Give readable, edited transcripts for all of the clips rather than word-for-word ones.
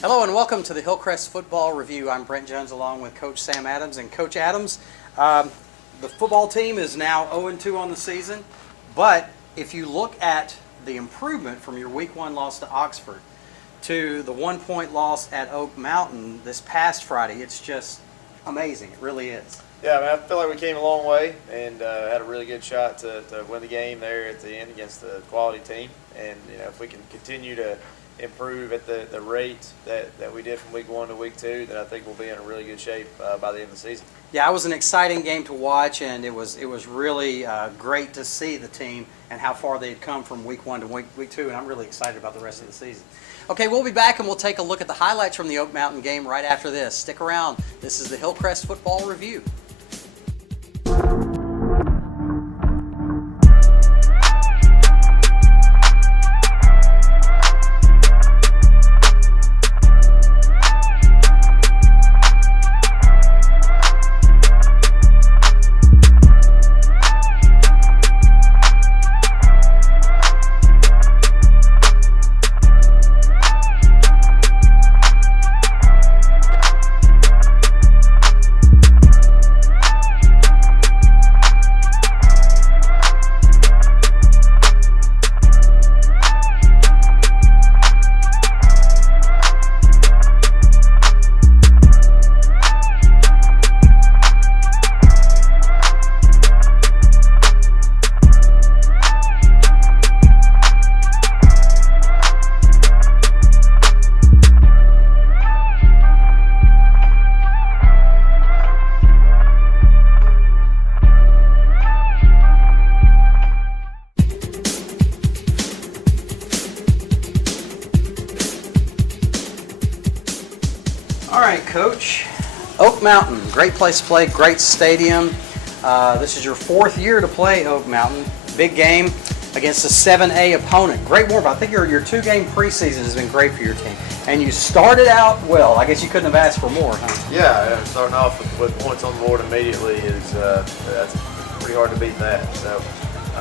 Hello and welcome to the Hillcrest Football Review. I'm Brent Jones along with Coach Sam Adams. And Coach Adams, the football team is now 0-2 on the season, but if you look at the improvement from your Week 1 loss to Oxford to the 1-point loss at Oak Mountain this past Friday, it's just amazing. It really is. Yeah, I mean, I feel like we came a long way and had a really good shot to win the game there at the end against the quality team. And, if we can continue to improve at the rate that we did from Week 1 to Week 2, then I think we'll be in a really good shape by the end of the season. Yeah, it was an exciting game to watch, and it was really great to see the team and how far they had come from Week 1 to Week 2, and I'm really excited about the rest of the season. Okay, we'll be back and we'll take a look at the highlights from the Oak Mountain game right after this. Stick around. This is the Hillcrest Football Review. All right, Coach. Oak Mountain, great place to play, great stadium. This is your 4th year to play Oak Mountain. Big game against a 7A opponent. Great warm-up. I think your 2-game preseason has been great for your team. And you started out well. I guess you couldn't have asked for more, huh? Yeah, starting off with points on the board immediately is that's pretty hard to beat that. So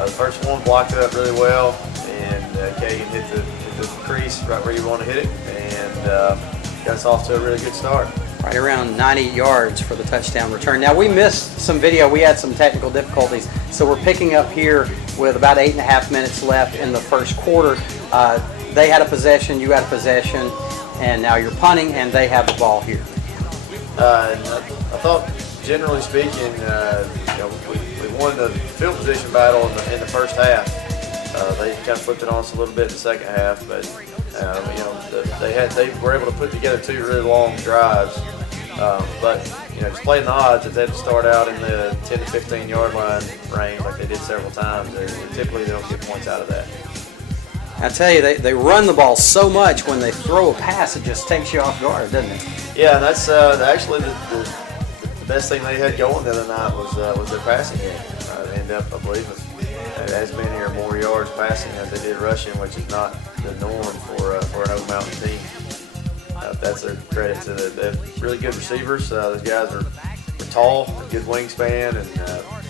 the first one blocked it up really well, and Kagan hit the crease right where you want to hit it, and got us off to a really good start. Right around 90 yards for the touchdown return. Now, we missed some video. We had some technical difficulties, so we're picking up here with about 8.5 minutes left in the first quarter. They had a possession, you had a possession, and now you're punting, and they have the ball here. I thought, generally speaking, we won the field position battle in the first half. They kind of flipped it on us a little bit in the second half, but they were able to put together 2 really long drives. But just playing the odds, if they had to start out in the 10 to 15 yard line range like they did several times, typically they don't get points out of that. I tell you, they run the ball so much when they throw a pass, it just takes you off guard, doesn't it? Yeah, and that's actually the best thing they had going the other night was their passing game. They ended up, I believe, with as many or more yards passing as they did rushing, which is not the norm for an Oak Mountain team. That's a credit to they have really good receivers. Those guys are tall, good wingspan, and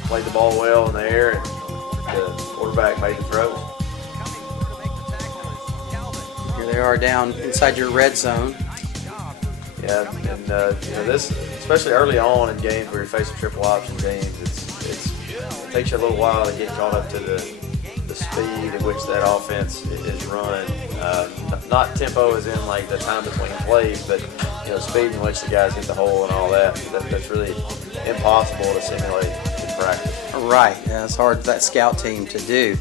played the ball well in the air, and the quarterback made the throws. Here they are down inside your red zone. Yeah, and this, especially early on in games where you're facing triple option games, it takes you a little while to get caught up to the speed at which that offense is run. Not tempo as in like the time between plays, but speed in which the guys hit the hole and all that. That's really impossible to simulate in practice. Right, yeah, it's hard for that scout team to do.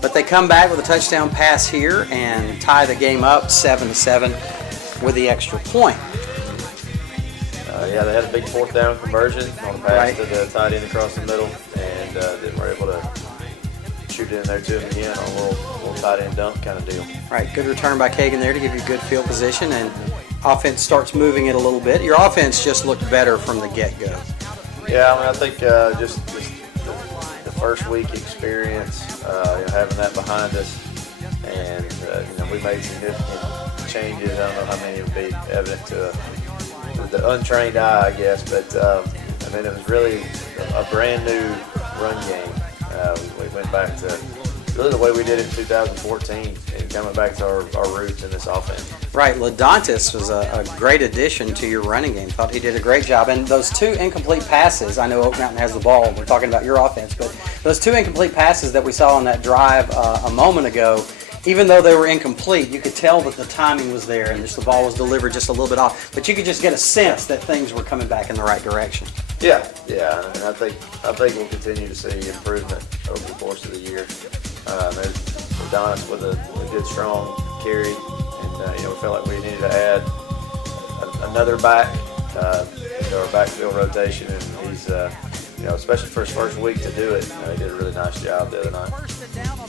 But they come back with a touchdown pass here and tie the game up 7-7 with the extra point. Yeah, they had a big 4th down conversion on a pass to the tight end across the middle, and then were able to shoot it in there to him again on a little tight end dunk kind of deal. Right, good return by Kagan there to give you good field position, and offense starts moving it a little bit. Your offense just looked better from the get-go. Yeah, I mean, I think just the first week experience, having that behind us, and we made significant changes. I don't know how many would be evident to the untrained eye, I guess, but it was really a brand new run game. We went back to really the way we did it in 2014 and coming back to our roots in this offense. Right, Ladontis was a great addition to your running game. Thought he did a great job. And those 2 incomplete passes, I know Oak Mountain has the ball, we're talking about your offense, but those 2 incomplete passes that we saw on that drive a moment ago, even though they were incomplete, you could tell that the timing was there and just the ball was delivered just a little bit off. But you could just get a sense that things were coming back in the right direction. Yeah, and I think we'll continue to see improvement over the course of the year. There's Adonis with a good, strong carry, and we felt like we needed to add another back into our backfield rotation, and he's especially for his first week to do it, he did a really nice job the other night.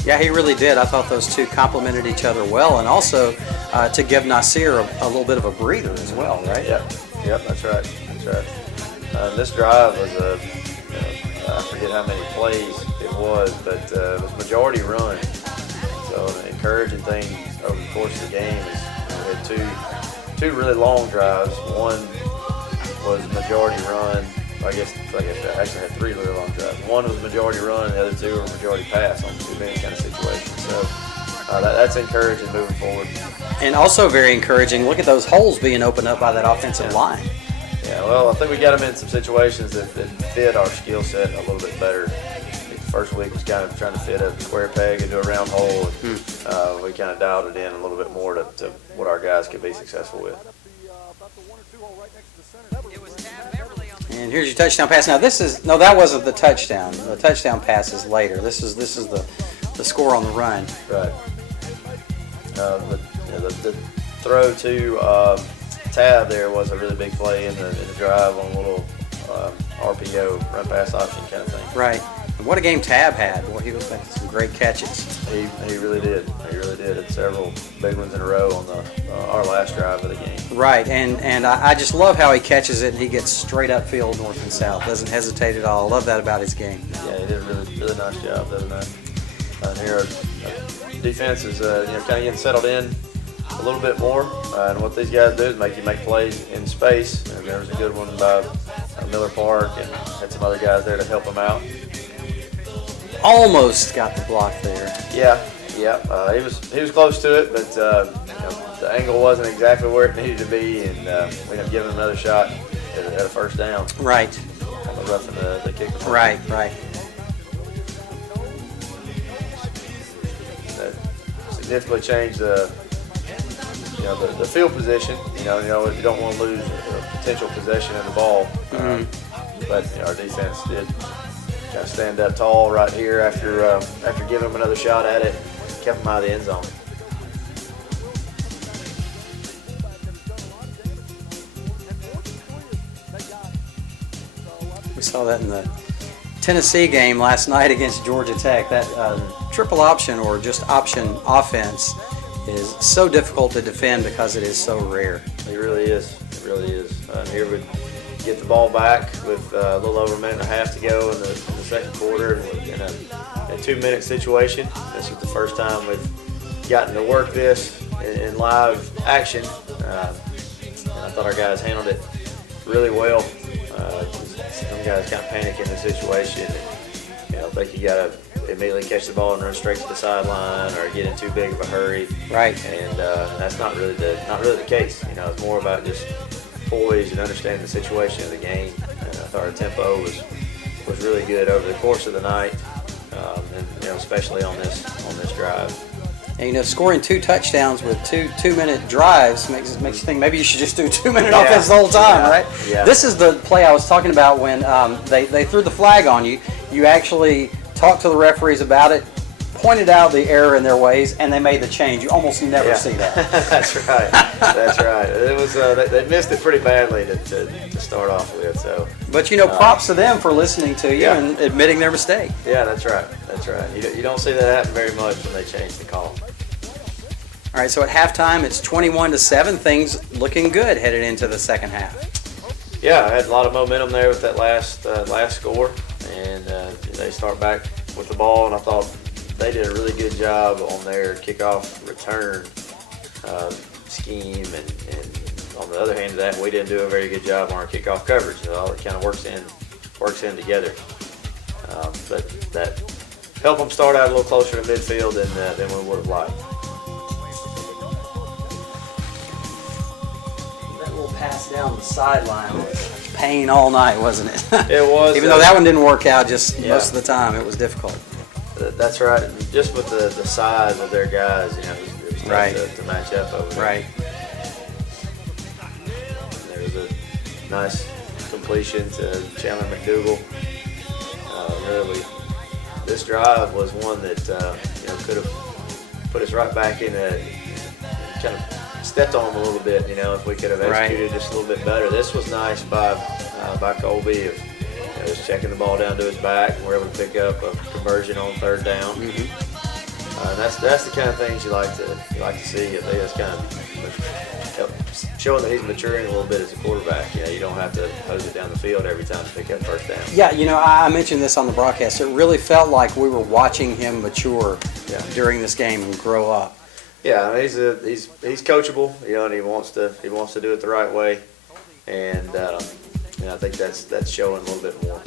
Yeah, he really did. I thought those 2 complemented each other well, and also to give Nasir a little bit of a breather as well, right? Yep, that's right. This drive was I forget how many plays it was, but it was majority run. So the encouraging thing over the course of the game is we had two really long drives. One was majority run. I guess I actually had 3 really long drives. One was majority run, and the other 2 were majority pass on 2-minute kind of situation. So that's encouraging moving forward. And also very encouraging, look at those holes being opened up by that offensive line. Yeah, well, I think we got them in some situations that fit our skill set a little bit better. The first week was kind of trying to fit a square peg into a round hole, and we kind of dialed it in a little bit more to what our guys could be successful with. And here's your touchdown pass. Now that wasn't the touchdown. The touchdown pass is later. This is the score on the run. Right. The throw to Tab there was a really big play in the drive on a little RPO, run pass option kind of thing. Right. And what a game Tab had. Boy, he was making some great catches. He really did. He really did. Had several big ones in a row on our last drive of the game. Right, and I just love how he catches it and he gets straight upfield north and south. Doesn't hesitate at all. I love that about his game. Yeah, he did a really nice job the other night. Here, our defense is kind of getting settled in a little bit more, and what these guys do is make plays in space. And there was a good one by Miller Park, and had some other guys there to help him out. Almost got the block there. Yeah. He was close to it, but the angle wasn't exactly where it needed to be, and we ended up giving him another shot at a first down. Right. On the roughing the kicker. Right. That significantly changed the field position. You don't want to lose a potential possession of the ball, but our defense did kind of stand up tall right here after giving them another shot at it, kept them out of the end zone. We saw that in the Tennessee game last night against Georgia Tech. That triple option or just option offense is so difficult to defend because it is so rare. It really is. Here we get the ball back with a little over a minute and a half to go in the second quarter in a 2-minute situation. This is the first time we've gotten to work this in live action. And I thought our guys handled it really well. Some guys kind of panic in the situation. And, I think you got to immediately catch the ball and run straight to the sideline or get in too big of a hurry. Right. And that's not really the case. It's more about just poise and understanding the situation of the game. And I thought our tempo was really good over the course of the night, and especially on this drive. And scoring 2 touchdowns with two-minute drives makes you think maybe you should just do 2-minute offense the whole time, right? Yeah. This is the play I was talking about when they threw the flag on you. You actually talked to the referees about it, pointed out the error in their ways, and they made the change. You almost never see that. That's right. It was they missed it pretty badly to start off with. So, but props to them for listening to you and admitting their mistake. Yeah, that's right. You don't see that happen very much when they change the call. All right, so at halftime it's 21-7. Things looking good headed into the second half. Yeah, I had a lot of momentum there with that last score, and they start back with the ball, and I thought they did a really good job on their kickoff return scheme, and on the other hand of that, we didn't do a very good job on our kickoff coverage. All it kind of works in together. But help them start out a little closer to midfield than we would have liked. That little pass down the sideline was pain all night, wasn't it? It was. Even though that one didn't work out, just Yeah. most of the time it was difficult. That's right. Just with the size of their guys, it was tough Right. to match up over there. Right. There was a nice completion to Chandler McDougal. Really, this drive was one that could have put us right back in kind of stepped on them a little bit. If we could have executed just a little bit better. This was nice by Colby of just checking the ball down to his back, and we're able to pick up a conversion on third down. Mm-hmm. That's the kind of things you like to see. If they just kind of showing that he's maturing a little bit as a quarterback. You don't have to hose it down the field every time to pick up first down. Yeah, I mentioned this on the broadcast. It really felt like we were watching him mature during this game and grow up. Yeah, I mean, he's coachable, and he wants to do it the right way, and I think that's showing a little bit more.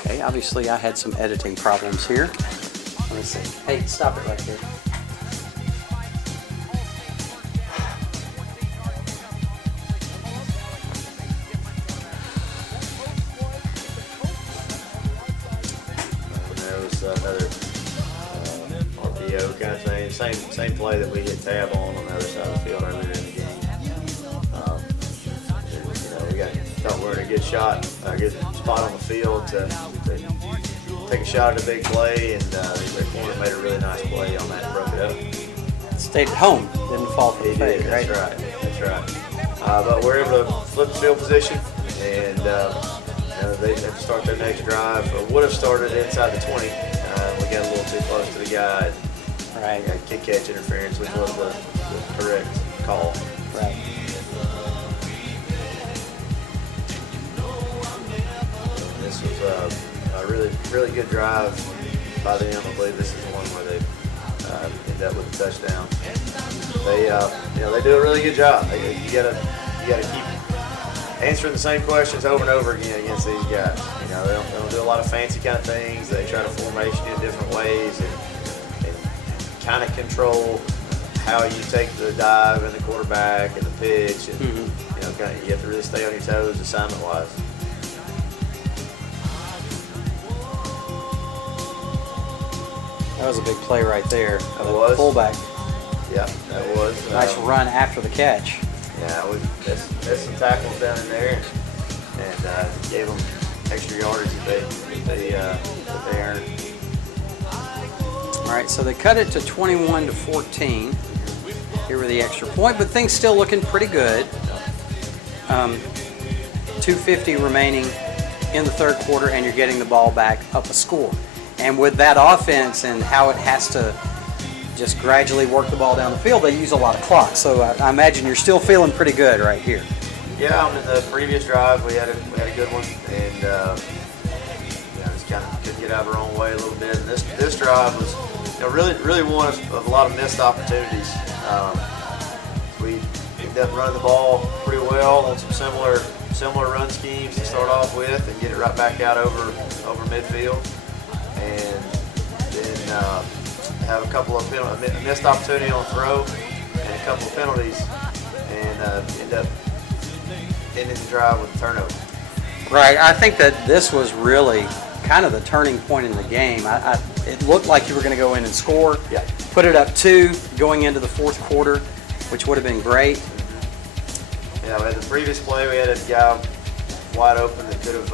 Okay, obviously I had some editing problems here. Let me see. Hey, stop it right there. And there was another RPO kind of thing. Same play that we hit tab on the other side of the field earlier in the game. We thought we were in a good spot on the field to take a shot at a big play, and the corner made a really nice play on that and broke it up. Stayed at home, didn't fall for the He fake, did, right? That's right. But we're able to flip the field position, and they have to start their next drive, or would have started inside the 20. We got a little too close to the guy. Right. Kick catch interference, which was the correct call. Right. This was a really good drive by them. I believe this is the one where they end up with a touchdown. They do a really good job. You gotta keep answering the same questions over and over again against these guys. They don't do a lot of fancy kind of things. They try to formation in different ways and kind of control how you take the dive and the quarterback and the pitch, and you have to really stay on your toes assignment wise. That was a big play right there. That was. Fullback. Yeah, that was. Nice run after the catch. Yeah, there's some tackles down in there, and gave them extra yardage that they earned. All right, so they cut it to 21-14. Here with the extra point, but things still looking pretty good. 2:50 remaining in the third quarter, and you're getting the ball back up a score. And with that offense and how it has to just gradually work the ball down the field, they use a lot of clock. So I imagine you're still feeling pretty good right here. Yeah, in the previous drive we had a good one, and just kind of couldn't get out of our own way a little bit. And this drive was really one of a lot of missed opportunities. We ended up running the ball pretty well on some similar run schemes to start off with, and get it right back out over midfield, and then have a couple of a missed opportunity on throw and a couple of penalties, and end up ending the drive with a turnover. Right. I think that this was really kind of the turning point in the game. It looked like you were going to go in and score. Yeah. Put it up 2 going into the fourth quarter, which would have been great. Yeah, we had the previous play, we had a guy wide open that could have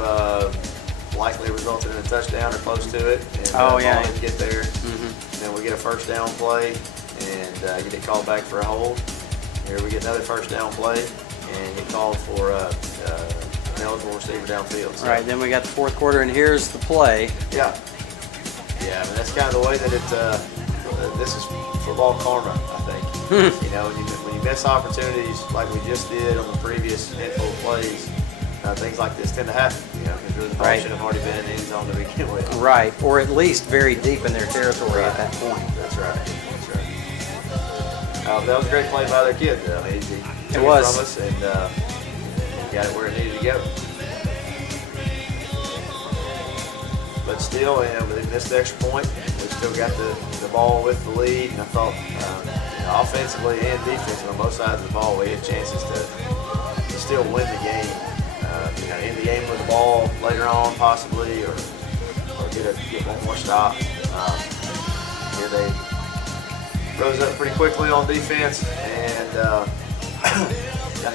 likely resulted in a touchdown or close to it. And the ball didn't get there. And then we get a first down play and get it called back for a hold. Here we get another first down play and get called for an eligible receiver downfield. So. All right, then we got the fourth quarter, and here's the play. Yeah. Yeah, I mean, that's kind of the way that this is football karma, I think. When you miss opportunities like we just did on the previous handful of plays, things like this tend to happen. Because the ball should have already been in the end zone to begin with. Right, or at least very deep in their territory at that point. That's right. That was a great play by their kid. I mean, he took it from us and got it where it needed to go. but still, they missed the extra point. We still got the ball with the lead, and I thought offensively and defensively on both sides of the ball, we had chances to still win the game. End the game with the ball later on, possibly, or get one more stop. Here they rose up pretty quickly on defense and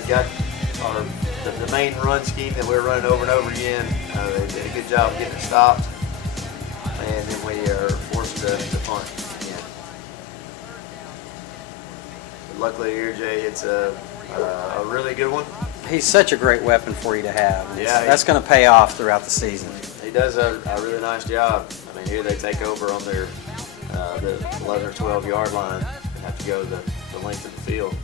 got the main run scheme that we were running over and over again. They did a good job of getting it stopped, and then we are forced to punt again. But luckily here, Jay, it's a really good one. He's such a great weapon for you to have. Yeah, that's going to pay off throughout the season. He does a really nice job. I mean, here they take over on their the 11 or 12 yard line and have to go the length of the field.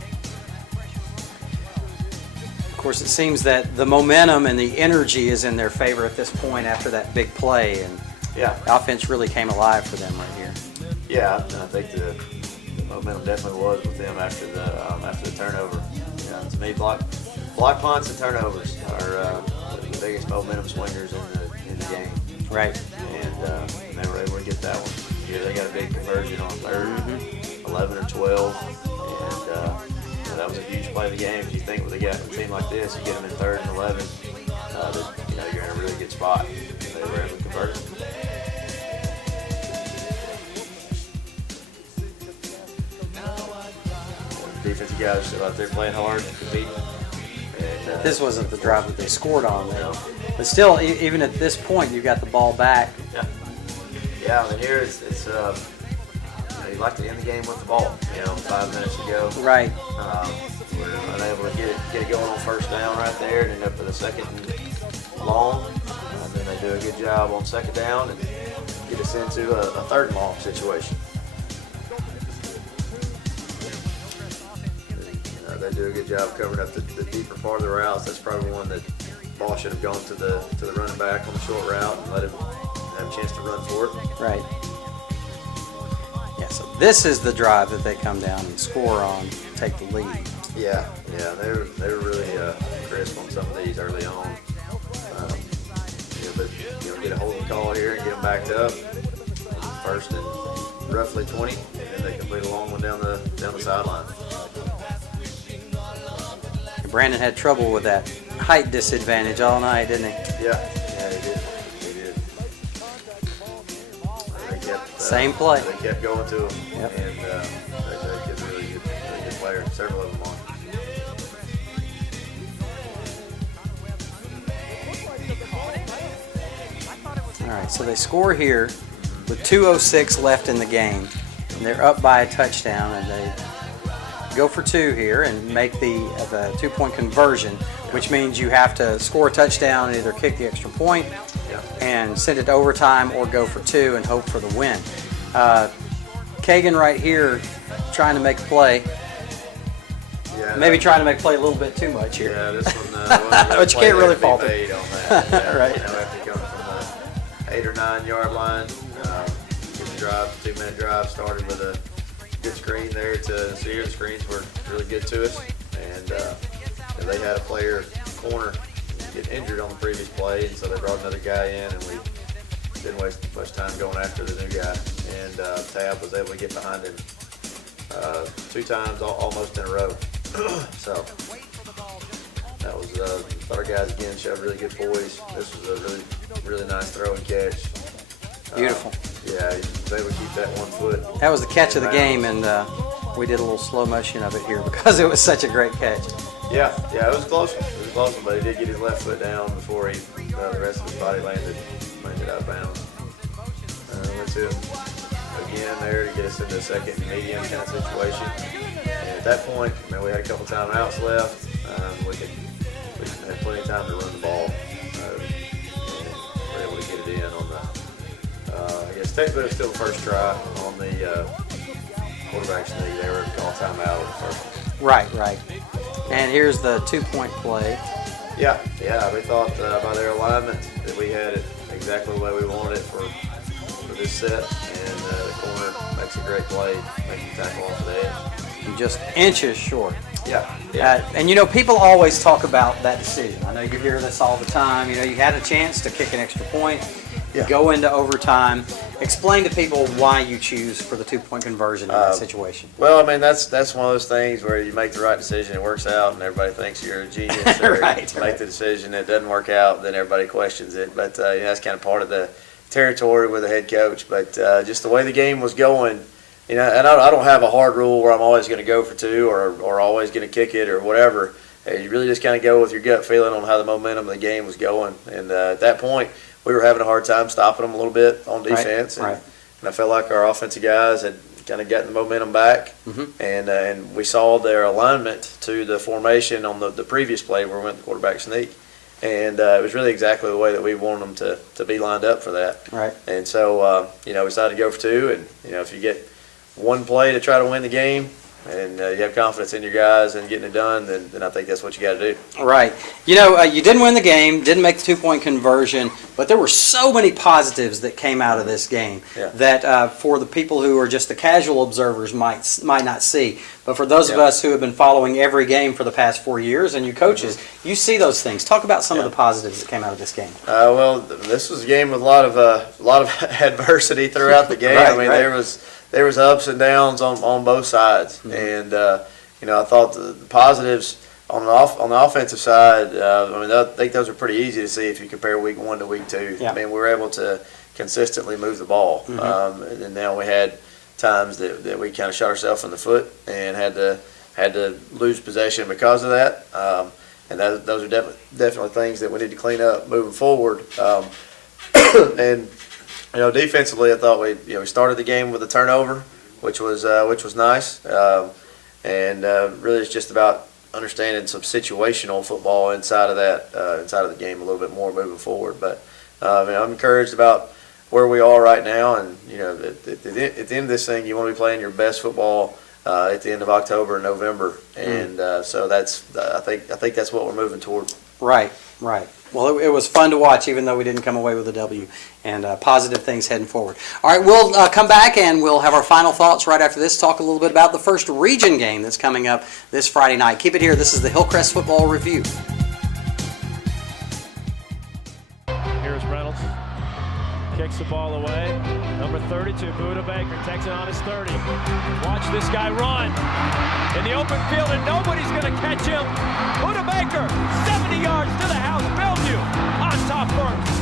Of course, it seems that the momentum and the energy is in their favor at this point after that big play, and yeah, the offense really came alive for them right here. Yeah, I think the momentum definitely was with them after the turnover. To me, block punts and turnovers are the biggest momentum swingers in the game. Right. And they were able to get that one. Yeah, they got a big conversion on third, 11 or 12, and that was a huge play of the game. If you think with a team like this, you get them in third and 11, you're in a really good spot. They were able to convert it. Defensive guys are still out there playing hard and competing. And, this wasn't the drive that they scored on, though. But still, even at this point, you got the ball back. Yeah. I mean, here you'd like to end the game with the ball. 5 minutes to go. Right. We're unable to get it going on first down right there, and end up with a second and long. And then they do a good job on second down and get us into a third and long situation. They do a good job covering up the deeper part of the routes. That's probably one that ball should have gone to the running back on the short route and let him have a chance to run for it. Right. Yeah, so this is the drive that they come down and score on, take the lead. Yeah, they were really crisp on some of these early on. But get a holding call here and get them backed up. First and roughly 20, and then they complete a long one down the sideline. Brandon had trouble with that height disadvantage all night, didn't he? Yeah, he did. They kept, same play. They kept going to him, yep. And that kid's a really good player. Several of them are. All right, so they score here with 2:06 left in the game, and they're up by a touchdown, and they go for two here and make the 2-point conversion, which means you have to score a touchdown and either kick the extra point and send it to overtime or go for two and hope for the win. Kagan right here trying to make a play. Yeah, maybe trying to make a play a little bit too much here. Yeah, this one, but you can't really fault it. Made on that. Yeah, right. After coming from the 8 or 9 yard line, get the drive, 2-minute drive started with a good screen there to see here. The screens were really good to us, and they had a player corner get injured on the previous play, and so they brought another guy in, and we didn't waste much time going after the new guy. And Tab was able to get behind him 2 times almost in a row. So that was thought our guys again showed really good poise. This was a really nice throw and catch. Beautiful. Yeah, he was able to keep that 1 foot. That was the catch of the game, and we did a little slow motion of it here because it was such a great catch. Yeah, it was close. But he did get his left foot down before the rest of his body landed out of bounds. Let's hit him again there to get us into a second and medium kind of situation. And at that point, we had a couple timeouts left. We had plenty of time to run the ball. And we were able to get it in on the. I guess technically it was still the first try on the quarterback sneak. They were called timeout on the first one. Right. And here's the 2-point play. Yeah. We thought by their alignment that we had it exactly the way we wanted it for this set, and the corner makes a great play, making the tackle off of the edge. And just inches short. Yeah. And people always talk about that decision. I know you hear this all the time. You had a chance to kick an extra point, Yeah. go into overtime. Explain to people why you choose for the 2-point conversion in that situation. Well, I mean, that's one of those things where you make the right decision, it works out, and everybody thinks you're a genius. Or Right, you make the decision, it doesn't work out, then everybody questions it. But that's kind of part of the territory with the head coach. But just the way the game was going, and I don't have a hard rule where I'm always going to go for 2 or always going to kick it or whatever. You really just kind of go with your gut feeling on how the momentum of the game was going. And at that point, we were having a hard time stopping them a little bit on defense. Right. And I felt like our offensive guys had kind of gotten the momentum back. And we saw their alignment to the formation on the previous play where we went the quarterback sneak. And it was really exactly the way that we wanted them to be lined up for that. Right. And so, we decided to go for 2. And, if you get one play to try to win the game, and you have confidence in your guys and getting it done, then I think that's what you got to do. Right. You didn't win the game, didn't make the 2-point conversion, but there were so many positives that came out of this game that for the people who are just the casual observers might not see. But for those of us who have been following every game for the past 4 years, and you coaches, you see those things. Talk about some of the positives that came out of this game. Well, this was a game with a lot of adversity throughout the game. I mean, there was ups and downs on both sides, and I thought the positives on the offensive side. I think those are pretty easy to see if you compare week 1 to week 2. Yeah. I mean, we were able to consistently move the ball, and now we had times that we kind of shot ourselves in the foot and had to lose possession because of that. And those are definitely things that we need to clean up moving forward. And defensively, I thought we started the game with a turnover, which was nice, and really it's just about understanding some situational football inside of the game a little bit more moving forward. But I'm encouraged about where we are right now, and at the end of this thing, you want to be playing your best football at the end of October and November, and so I think that's what we're moving toward. Right. Well, it was fun to watch, even though we didn't come away with a W, and positive things heading forward. All right, we'll come back and we'll have our final thoughts right after this, talk a little bit about the first region game that's coming up this Friday night. Keep it here. This is the Hillcrest Football Review. Here's Reynolds. Kicks the ball away. Number 32, Buda Baker, takes it on his 30. Watch this guy run in the open field, and nobody's going to catch him. Buda Baker, 70 yards to the house. Bellevue on top first.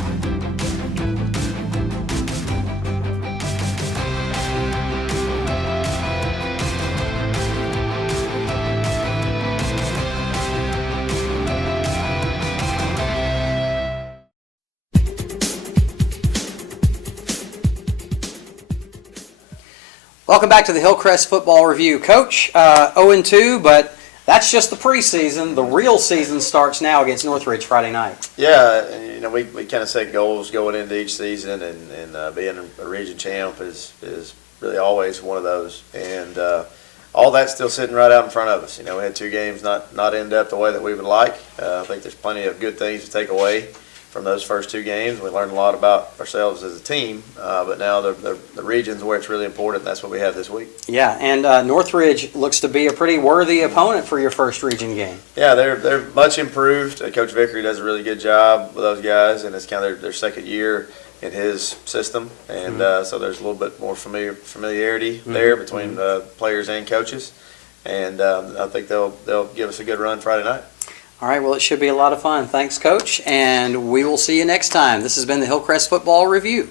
Welcome back to the Hillcrest Football Review. Coach, 0-2, but that's just the preseason. The real season starts now against Northridge Friday night. Yeah, we kind of set goals going into each season, and being a region champ is really always one of those. And all that's still sitting right out in front of us. We had 2 games not end up the way that we would like. I think there's plenty of good things to take away from those first 2 games. We learned a lot about ourselves as a team, but now the region's where it's really important. That's what we have this week. Yeah, and Northridge looks to be a pretty worthy opponent for your first region game. Yeah, they're much improved. Coach Vickery does a really good job with those guys, and it's kind of their second year in his system, and so there's a little bit more familiarity there between players and coaches, and I think they'll give us a good run Friday night. All right, well, it should be a lot of fun. Thanks, Coach, and we will see you next time. This has been the Hillcrest Football Review.